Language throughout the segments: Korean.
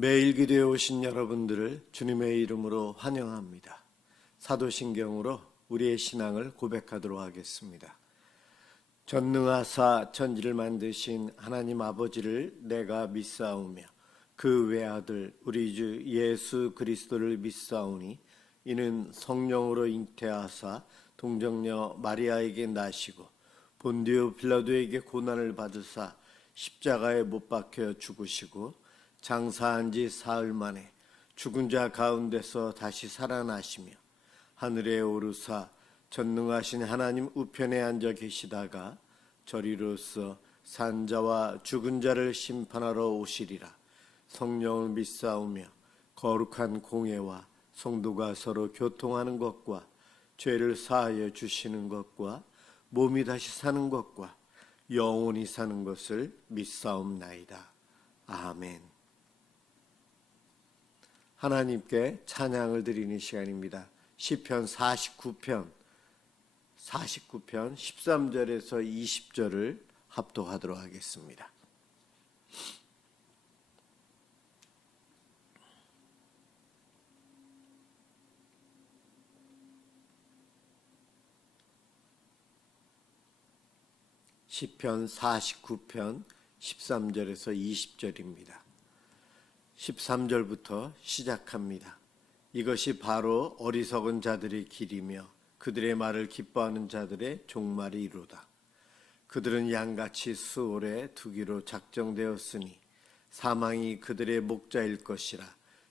매일 기도에 오신 여러분들을 주님의 이름으로 환영합니다. 사도신경으로 우리의 신앙을 고백하도록 하겠습니다. 전능하사 천지를 만드신 하나님 아버지를 내가 믿사오며 그 외아들 우리 주 예수 그리스도를 믿사오니 이는 성령으로 잉태하사 동정녀 마리아에게 나시고 본디오 빌라도에게 고난을 받으사 십자가에 못 박혀 죽으시고 장사한 지 사흘 만에 죽은 자 가운데서 다시 살아나시며 하늘에 오르사 전능하신 하나님 우편에 앉아 계시다가 저리로서 산자와 죽은 자를 심판하러 오시리라. 성령을 믿사오며 거룩한 공회와 성도가 서로 교통하는 것과 죄를 사하여 주시는 것과 몸이 다시 사는 것과 영원히 사는 것을 믿사옵나이다. 아멘. 하나님께 찬양을 드리는 시간입니다. 시편 49편 13절에서 20절을 합독하도록 하겠습니다. 시편 49편 13절에서 20절입니다. 13절부터 시작합니다. 이것이 바로 어리석은 자들의 길이며 그들의 말을 기뻐하는 자들의 종말이로다. 그들은 양같이 수월에 두기로 작정되었으니 사망이 그들의 목자일 것이라.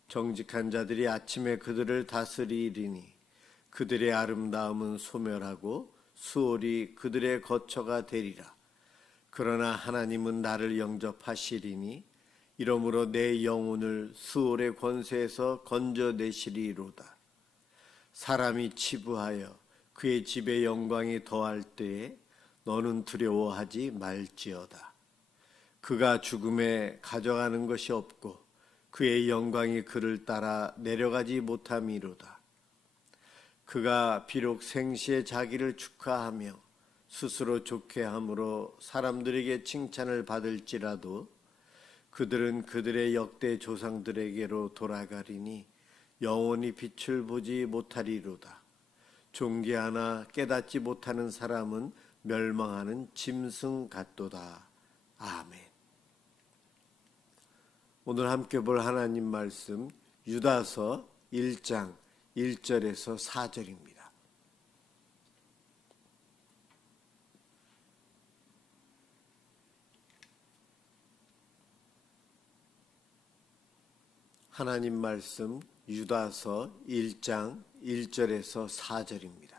정직한 자들이 아침에 그들을 다스리리니 그들의 아름다움은 소멸하고 수월이 그들의 거처가 되리라. 그러나 하나님은 나를 영접하시리니 이러므로 내 영혼을 수월의 권세에서 건져내시리로다. 사람이 치부하여 그의 집에 영광이 더할 때에 너는 두려워하지 말지어다. 그가 죽음에 가져가는 것이 없고 그의 영광이 그를 따라 내려가지 못함이로다. 그가 비록 생시에 자기를 축하하며 스스로 좋게 함으로 사람들에게 칭찬을 받을지라도 그들은 그들의 역대 조상들에게로 돌아가리니 영원히 빛을 보지 못하리로다. 존귀하나 깨닫지 못하는 사람은 멸망하는 짐승 같도다. 아멘. 오늘 함께 볼 하나님 말씀 유다서 1장 1절에서 4절입니다. 하나님 말씀 유다서 1장 1절에서 4절입니다.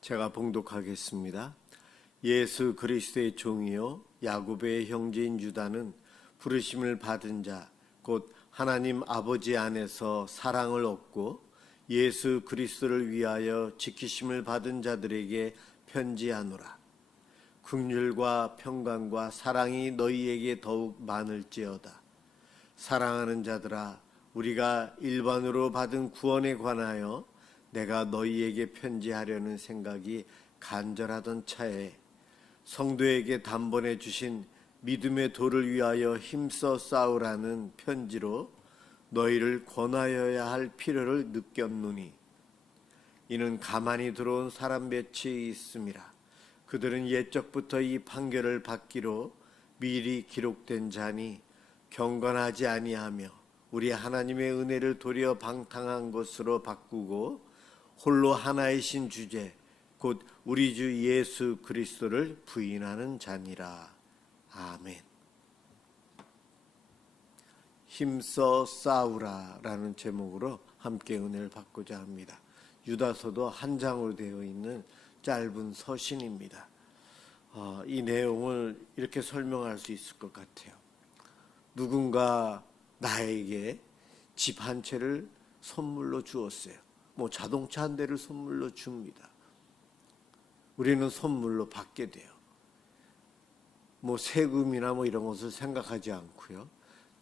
제가 봉독하겠습니다. 예수 그리스도의 종이요 야곱의 형제인 유다는 부르심을 받은 자 곧 하나님 아버지 안에서 사랑을 얻고 예수 그리스도를 위하여 지키심을 받은 자들에게 편지하노라. 긍휼과 평강과 사랑이 너희에게 더욱 많을지어다. 사랑하는 자들아, 우리가 일반으로 받은 구원에 관하여 내가 너희에게 편지하려는 생각이 간절하던 차에 성도에게 단번에 주신 믿음의 도를 위하여 힘써 싸우라는 편지로 너희를 권하여야 할 필요를 느꼈노니 이는 가만히 들어온 사람 몇이 있음이라. 그들은 옛적부터 이 판결을 받기로 미리 기록된 자니 경건하지 아니하며 우리 하나님의 은혜를 도리어 방탕한 것으로 바꾸고 홀로 하나이신 주제 곧 우리 주 예수 그리스도를 부인하는 자니라. 아멘. 힘써 싸우라 라는 제목으로 함께 은혜를 받고자 합니다. 유다서도 한 장으로 되어 있는 짧은 서신입니다. 이 내용을 이렇게 설명할 수 있을 것 같아요. 누군가 나에게 집 한 채를 선물로 주었어요. 자동차 한 대를 선물로 줍니다. 우리는 선물로 받게 돼요. 세금이나 이런 것을 생각하지 않고요.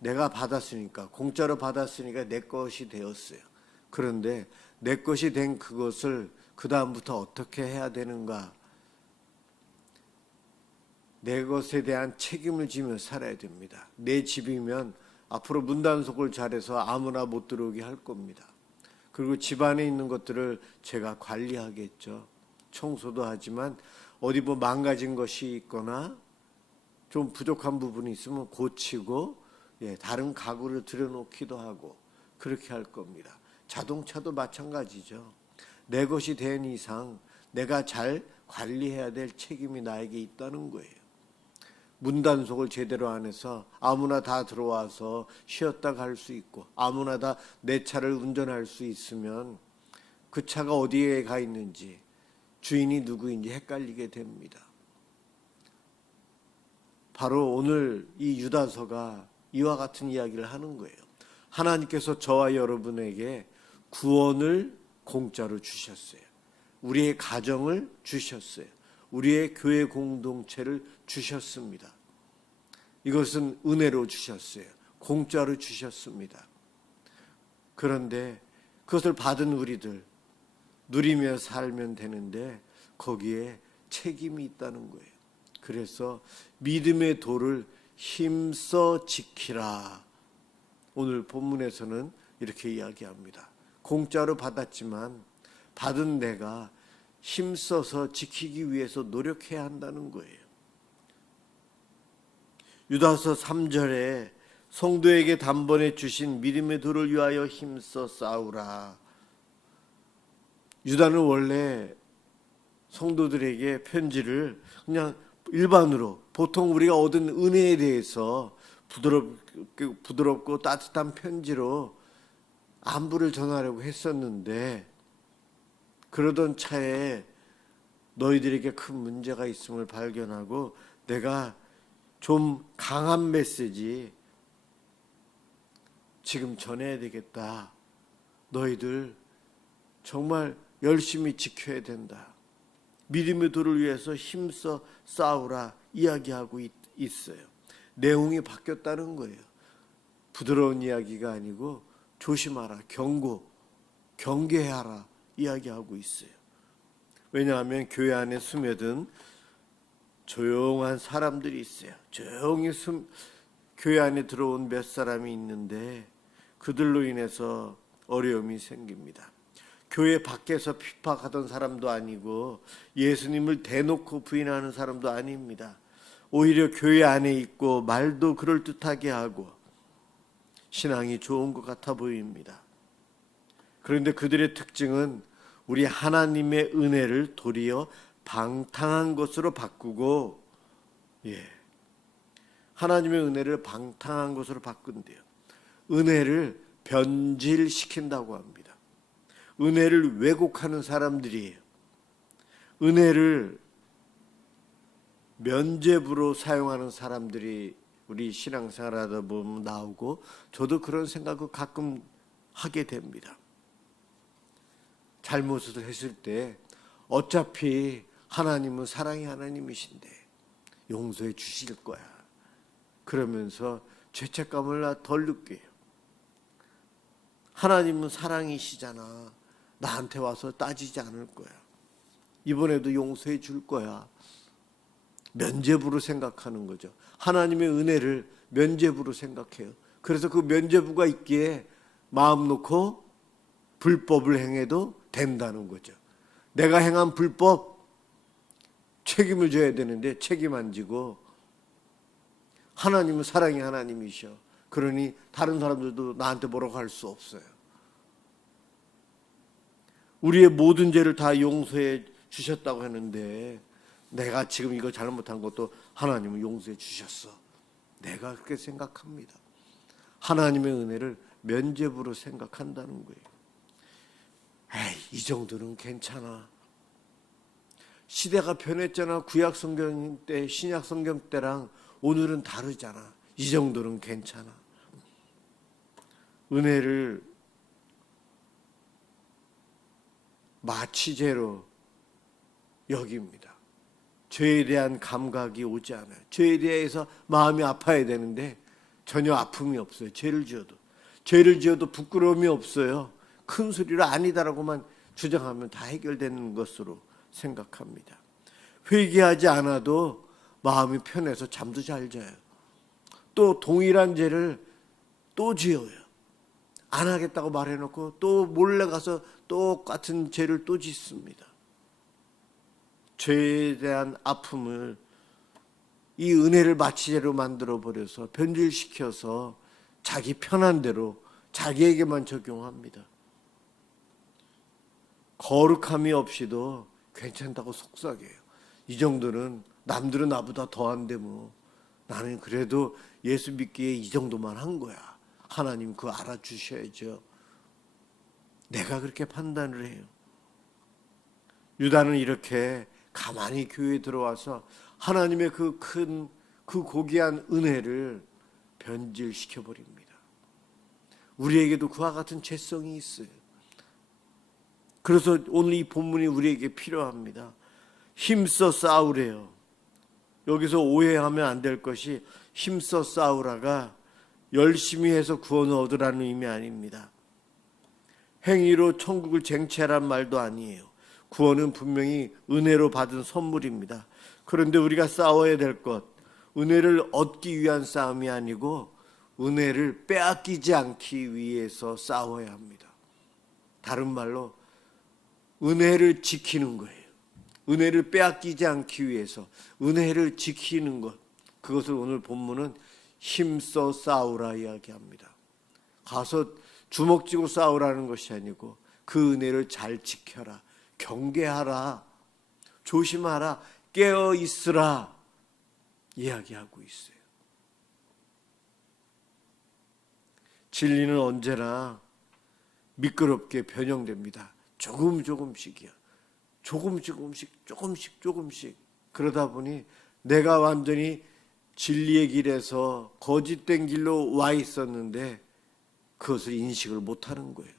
내가 받았으니까, 공짜로 받았으니까 내 것이 되었어요. 그런데 내 것이 된 그것을 그 다음부터 어떻게 해야 되는가? 내 것에 대한 책임을 지며 살아야 됩니다. 내 집이면 앞으로 문단속을 잘해서 아무나 못 들어오게 할 겁니다. 그리고 집안에 있는 것들을 제가 관리하겠죠. 청소도 하지만 어디 뭐 망가진 것이 있거나 좀 부족한 부분이 있으면 고치고 다른 가구를 들여놓기도 하고 그렇게 할 겁니다. 자동차도 마찬가지죠. 내 것이 된 이상 내가 잘 관리해야 될 책임이 나에게 있다는 거예요. 문단속을 제대로 안 해서 아무나 다 들어와서 쉬었다 갈 수 있고 아무나 다 내 차를 운전할 수 있으면 그 차가 어디에 가 있는지 주인이 누구인지 헷갈리게 됩니다. 바로 오늘 이 유다서가 이와 같은 이야기를 하는 거예요. 하나님께서 저와 여러분에게 구원을 공짜로 주셨어요. 우리의 가정을 주셨어요. 우리의 교회 공동체를 주셨습니다. 이것은 은혜로 주셨어요. 공짜로 주셨습니다. 그런데 그것을 받은 우리들 누리며 살면 되는데 거기에 책임이 있다는 거예요. 그래서 믿음의 도를 힘써 지키라. 오늘 본문에서는 이렇게 이야기합니다. 공짜로 받았지만 받은 내가 힘써서 지키기 위해서 노력해야 한다는 거예요. 유다서 3절에 성도에게 단번에 주신 믿음의 도를 위하여 힘써 싸우라. 유다는 원래 성도들에게 편지를 그냥 일반으로 보통 우리가 얻은 은혜에 대해서 부드럽고 따뜻한 편지로 안부를 전하려고 했었는데 그러던 차에 너희들에게 큰 문제가 있음을 발견하고 내가 좀 강한 메시지 지금 전해야 되겠다. 너희들 정말 열심히 지켜야 된다. 믿음의 도를 위해서 힘써 싸우라 이야기하고 있어요. 내용이 바뀌었다는 거예요. 부드러운 이야기가 아니고 조심하라, 경계하라 이야기하고 있어요. 왜냐하면 교회 안에 스며든 조용한 사람들이 있어요. 조용히 교회 안에 들어온 몇 사람이 있는데 그들로 인해서 어려움이 생깁니다. 교회 밖에서 핍박하던 사람도 아니고 예수님을 대놓고 부인하는 사람도 아닙니다. 오히려 교회 안에 있고 말도 그럴듯하게 하고 신앙이 좋은 것 같아 보입니다. 그런데 그들의 특징은 우리 하나님의 은혜를 도리어 방탕한 것으로 바꾸고 하나님의 은혜를 방탕한 것으로 바꾼대요. 은혜를 변질시킨다고 합니다. 은혜를 왜곡하는 사람들이에요. 은혜를 면죄부로 사용하는 사람들이 우리 신앙생활하다 보면 나오고 저도 그런 생각을 가끔 하게 됩니다. 잘못을 했을 때 어차피 하나님은 사랑의 하나님이신데 용서해 주실 거야. 그러면서 죄책감을 덜 느껴요. 하나님은 사랑이시잖아. 나한테 와서 따지지 않을 거야. 이번에도 용서해 줄 거야. 면죄부로 생각하는 거죠. 하나님의 은혜를 면죄부로 생각해요. 그래서 그 면죄부가 있기에 마음 놓고 불법을 행해도 된다는 거죠. 내가 행한 불법 책임을 져야 되는데 책임 안 지고 하나님은 사랑의 하나님이셔. 그러니 다른 사람들도 나한테 뭐라고 할 수 없어요. 우리의 모든 죄를 다 용서해 주셨다고 하는데 내가 지금 이거 잘못한 것도 하나님은 용서해 주셨어. 내가 그렇게 생각합니다. 하나님의 은혜를 면죄부로 생각한다는 거예요. 에이, 이 정도는 괜찮아. 시대가 변했잖아. 구약 성경 때, 신약 성경 때랑 오늘은 다르잖아. 이 정도는 괜찮아. 은혜를 마취제로 여깁니다. 죄에 대한 감각이 오지 않아요. 죄에 대해서 마음이 아파야 되는데 전혀 아픔이 없어요. 죄를 지어도 부끄러움이 없어요. 큰 소리로 아니다라고만 주장하면 다 해결되는 것으로 생각합니다. 회개하지 않아도 마음이 편해서 잠도 잘 자요. 또 동일한 죄를 또 지어요. 안 하겠다고 말해놓고 또 몰래 가서 똑같은 죄를 또 짓습니다. 죄에 대한 아픔을 이 은혜를 마취제로 만들어버려서 변질시켜서 자기 편한 대로 자기에게만 적용합니다. 거룩함이 없이도 괜찮다고 속삭여요. 이 정도는 남들은 나보다 더한데 뭐 나는 그래도 예수 믿기에 이 정도만 한 거야. 하나님 그거 알아주셔야죠. 내가 그렇게 판단을 해요. 유다는 이렇게 가만히 교회에 들어와서 하나님의 그 큰, 그 고귀한 은혜를 변질시켜버립니다. 우리에게도 그와 같은 죄성이 있어요. 그래서 오늘 이 본문이 우리에게 필요합니다. 힘써 싸우래요. 여기서 오해하면 안 될 것이 힘써 싸우라가 열심히 해서 구원을 얻으라는 의미 아닙니다. 행위로 천국을 쟁취하란 말도 아니에요. 구원은 분명히 은혜로 받은 선물입니다. 그런데 우리가 싸워야 될 것, 은혜를 얻기 위한 싸움이 아니고 은혜를 빼앗기지 않기 위해서 싸워야 합니다. 다른 말로 은혜를 지키는 거예요. 은혜를 빼앗기지 않기 위해서 은혜를 지키는 것, 그것을 오늘 본문은 힘써 싸우라 이야기합니다. 가서 주먹 쥐고 싸우라는 것이 아니고 그 은혜를 잘 지켜라, 경계하라, 조심하라, 깨어 있으라 이야기하고 있어요. 진리는 언제나 미끄럽게 변형됩니다. 조금씩이야. 조금씩. 그러다 보니 내가 완전히 진리의 길에서 거짓된 길로 와 있었는데 그것을 인식을 못하는 거예요.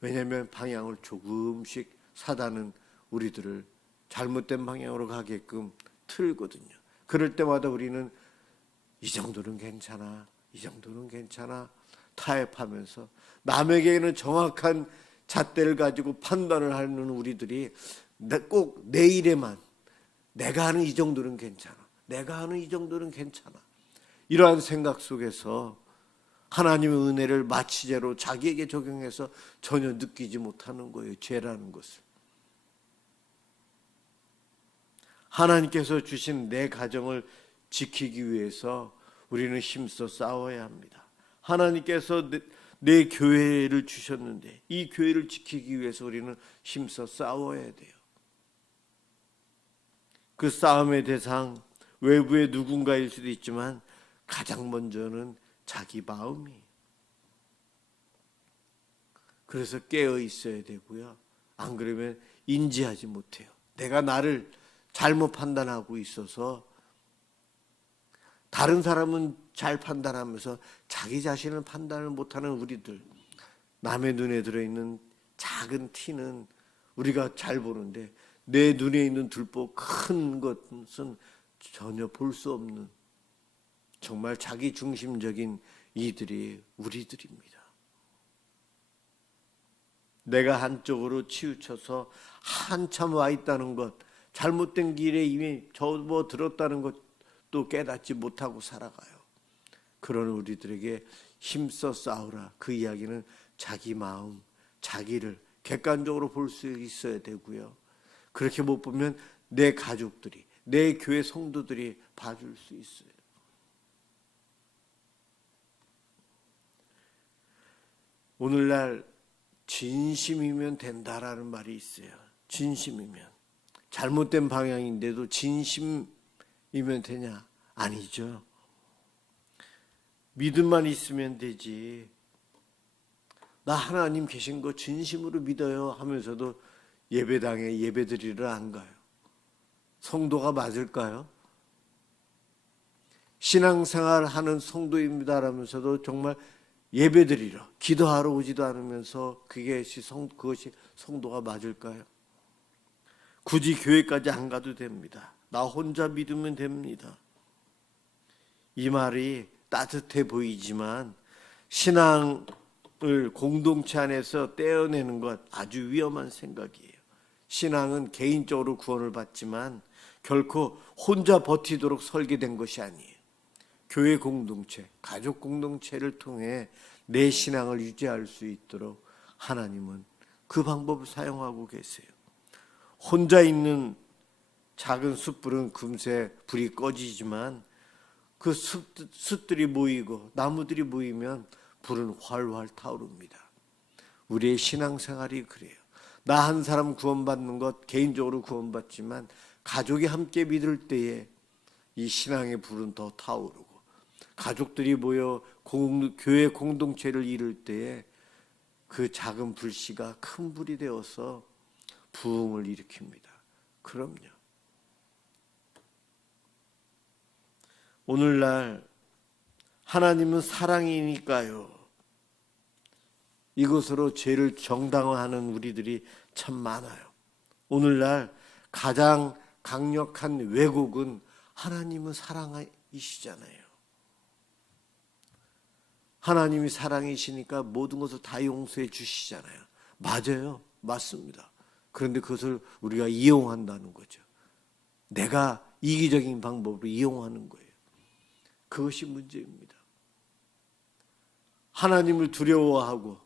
왜냐하면 방향을 조금씩 사단은 우리들을 잘못된 방향으로 가게끔 틀거든요. 그럴 때마다 우리는 이 정도는 괜찮아, 이 정도는 괜찮아 타협하면서 남에게는 정확한 잣대를 가지고 판단을 하는 우리들이 꼭 내 일에만 내가 하는 이 정도는 괜찮아, 내가 하는 이 정도는 괜찮아, 이러한 생각 속에서 하나님의 은혜를 마취제로 자기에게 적용해서 전혀 느끼지 못하는 거예요. 죄라는 것을. 하나님께서 주신 내 가정을 지키기 위해서 우리는 힘써 싸워야 합니다. 하나님께서 내 교회를 주셨는데 이 교회를 지키기 위해서 우리는 힘써 싸워야 돼요. 그 싸움의 대상 외부의 누군가일 수도 있지만 가장 먼저는 자기 마음이에요. 그래서 깨어 있어야 되고요. 안 그러면 인지하지 못해요. 내가 나를 잘못 판단하고 있어서 다른 사람은 잘 판단하면서 자기 자신을 판단을 못하는 우리들, 남의 눈에 들어있는 작은 티는 우리가 잘 보는데 내 눈에 있는 들보 큰 것은 전혀 볼 수 없는 정말 자기 중심적인 이들이 우리들입니다. 내가 한쪽으로 치우쳐서 한참 와 있다는 것, 잘못된 길에 이미 접어들었다는 것도 깨닫지 못하고 살아가요. 그런 우리들에게 힘써 싸우라. 그 이야기는 자기 마음, 자기를 객관적으로 볼 수 있어야 되고요. 그렇게 못 보면 내 가족들이, 내 교회 성도들이 봐줄 수 있어요. 오늘날 진심이면 된다라는 말이 있어요. 진심이면. 잘못된 방향인데도 진심이면 되냐? 아니죠. 믿음만 있으면 되지. 나 하나님 계신 거 진심으로 믿어요 하면서도 예배당에 예배드리러 안 가요. 성도가 맞을까요? 신앙생활 하는 성도입니다라면서도 정말 예배드리러 기도하러 오지도 않으면서 그것이 성도가 맞을까요? 굳이 교회까지 안 가도 됩니다. 나 혼자 믿으면 됩니다. 이 말이 따뜻해 보이지만 신앙을 공동체 안에서 떼어내는 것 아주 위험한 생각이에요. 신앙은 개인적으로 구원을 받지만 결코 혼자 버티도록 설계된 것이 아니에요. 교회 공동체, 가족 공동체를 통해 내 신앙을 유지할 수 있도록 하나님은 그 방법을 사용하고 계세요. 혼자 있는 작은 숯불은 금세 불이 꺼지지만 그 숯들이 모이고 나무들이 모이면 불은 활활 타오릅니다. 우리의 신앙생활이 그래요. 나 한 사람 구원받는 것 개인적으로 구원받지만 가족이 함께 믿을 때에 이 신앙의 불은 더 타오르고 가족들이 모여 교회 공동체를 이룰 때에 그 작은 불씨가 큰 불이 되어서 부흥을 일으킵니다. 그럼요. 오늘날 하나님은 사랑이니까요. 이것으로 죄를 정당화하는 우리들이 참 많아요. 오늘날 가장 강력한 왜곡은 하나님은 사랑이시잖아요. 하나님이 사랑이시니까 모든 것을 다 용서해 주시잖아요. 맞아요. 맞습니다. 그런데 그것을 우리가 이용한다는 거죠. 내가 이기적인 방법으로 이용하는 거예요. 그것이 문제입니다. 하나님을 두려워하고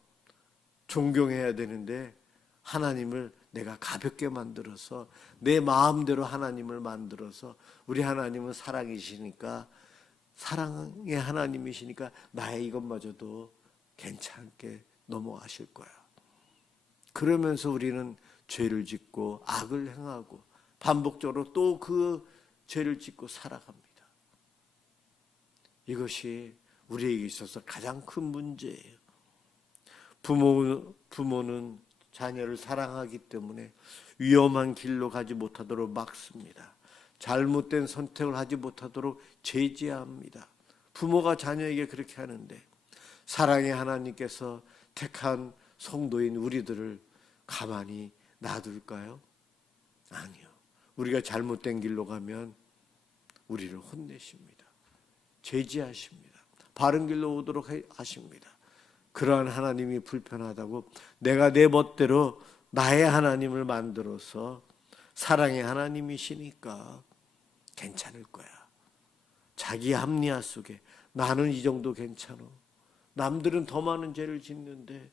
존경해야 되는데 하나님을 내가 가볍게 만들어서 내 마음대로 하나님을 만들어서 우리 하나님은 사랑이시니까 사랑의 하나님이시니까 나의 이것마저도 괜찮게 넘어가실 거야. 그러면서 우리는 죄를 짓고 악을 행하고 반복적으로 또 그 죄를 짓고 살아갑니다. 이것이 우리에게 있어서 가장 큰 문제예요. 부모는 자녀를 사랑하기 때문에 위험한 길로 가지 못하도록 막습니다. 잘못된 선택을 하지 못하도록 제지합니다. 부모가 자녀에게 그렇게 하는데 사랑의 하나님께서 택한 성도인 우리들을 가만히 놔둘까요? 아니요. 우리가 잘못된 길로 가면 우리를 혼내십니다. 제지하십니다. 바른 길로 오도록 하십니다. 그러한 하나님이 불편하다고 내가 내 멋대로 나의 하나님을 만들어서 사랑의 하나님이시니까 괜찮을 거야. 자기 합리화 속에 나는 이 정도 괜찮아. 남들은 더 많은 죄를 짓는데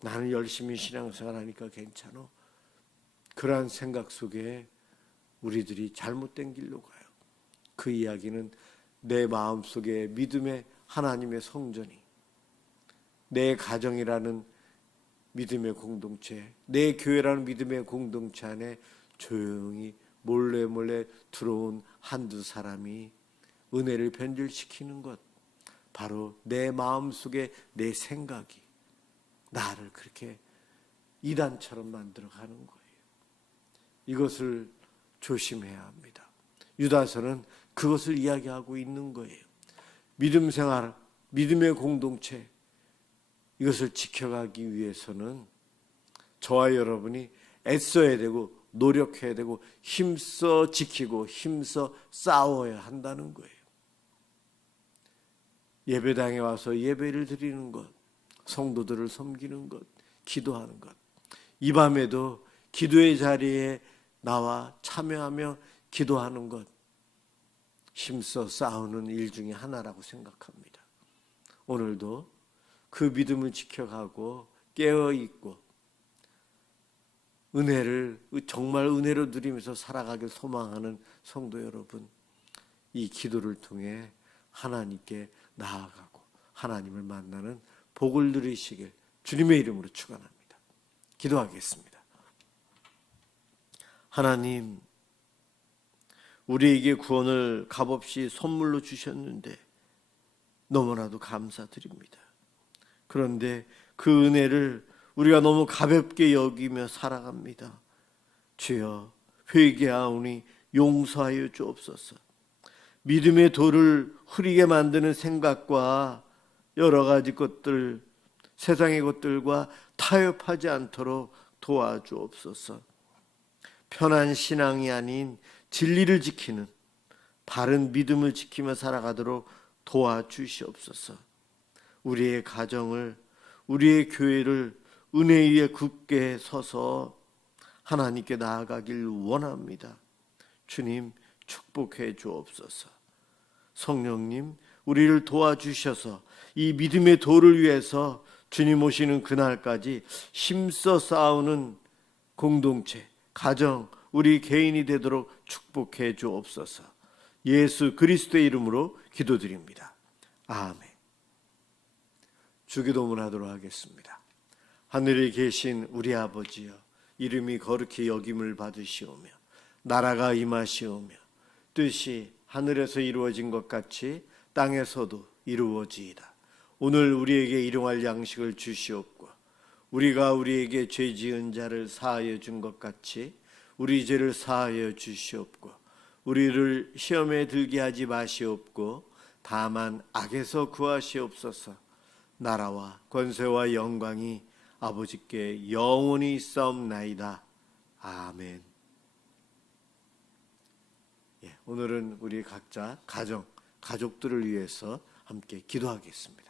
나는 열심히 신앙생활하니까 괜찮아. 그러한 생각 속에 우리들이 잘못된 길로 가요. 그 이야기는 내 마음속에 믿음의 하나님의 성전이 내 가정이라는 믿음의 공동체, 내 교회라는 믿음의 공동체 안에 조용히 몰래 들어온 한두 사람이 은혜를 변질시키는 것, 바로 내 마음속에 내 생각이 나를 그렇게 이단처럼 만들어가는 거예요. 이것을 조심해야 합니다. 유다서는 그것을 이야기하고 있는 거예요. 믿음 생활, 믿음의 공동체, 이것을 지켜가기 위해서는 저와 여러분이 애써야 되고 노력해야 되고 힘써 지키고 힘써 싸워야 한다는 거예요. 예배당에 와서 예배를 드리는 것, 성도들을 섬기는 것, 기도하는 것, 이 밤에도 기도의 자리에 나와 참여하며 기도하는 것, 힘써 싸우는 일 중에 하나라고 생각합니다. 오늘도 그 믿음을 지켜가고 깨어있고 은혜를 정말 은혜로 누리면서 살아가길 소망하는 성도 여러분, 이 기도를 통해 하나님께 나아가고 하나님을 만나는 복을 누리시길 주님의 이름으로 축원합니다. 기도하겠습니다. 하나님, 우리에게 구원을 값없이 선물로 주셨는데 너무나도 감사드립니다. 그런데 그 은혜를 우리가 너무 가볍게 여기며 살아갑니다. 주여, 회개하오니 용서하여 주옵소서. 믿음의 돌을 흐리게 만드는 생각과 여러 가지 것들, 세상의 것들과 타협하지 않도록 도와주옵소서. 편한 신앙이 아닌 진리를 지키는 바른 믿음을 지키며 살아가도록 도와주시옵소서. 우리의 가정을, 우리의 교회를 은혜 위에 굳게 서서 하나님께 나아가길 원합니다. 주님 축복해 주옵소서. 성령님, 우리를 도와주셔서 이 믿음의 도를 위해서 주님 오시는 그날까지 힘써 싸우는 공동체, 가정, 우리 개인이 되도록 축복해 주옵소서. 예수 그리스도의 이름으로 기도드립니다. 아멘. 주기도문 하도록 하겠습니다. 하늘에 계신 우리 아버지여, 이름이 거룩히 여김을 받으시오며 나라가 임하시오며 뜻이 하늘에서 이루어진 것 같이 땅에서도 이루어지이다. 오늘 우리에게 일용할 양식을 주시옵고 우리가 우리에게 죄 지은 자를 사하여 준 것 같이 우리 죄를 사하여 주시옵고 우리를 시험에 들게 하지 마시옵고 다만 악에서 구하시옵소서. 나라와 권세와 영광이 아버지께 영원히 있사옵나이다. 아멘. 오늘은 우리 각자 가족들을 위해서 함께 기도하겠습니다.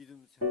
믿음 생활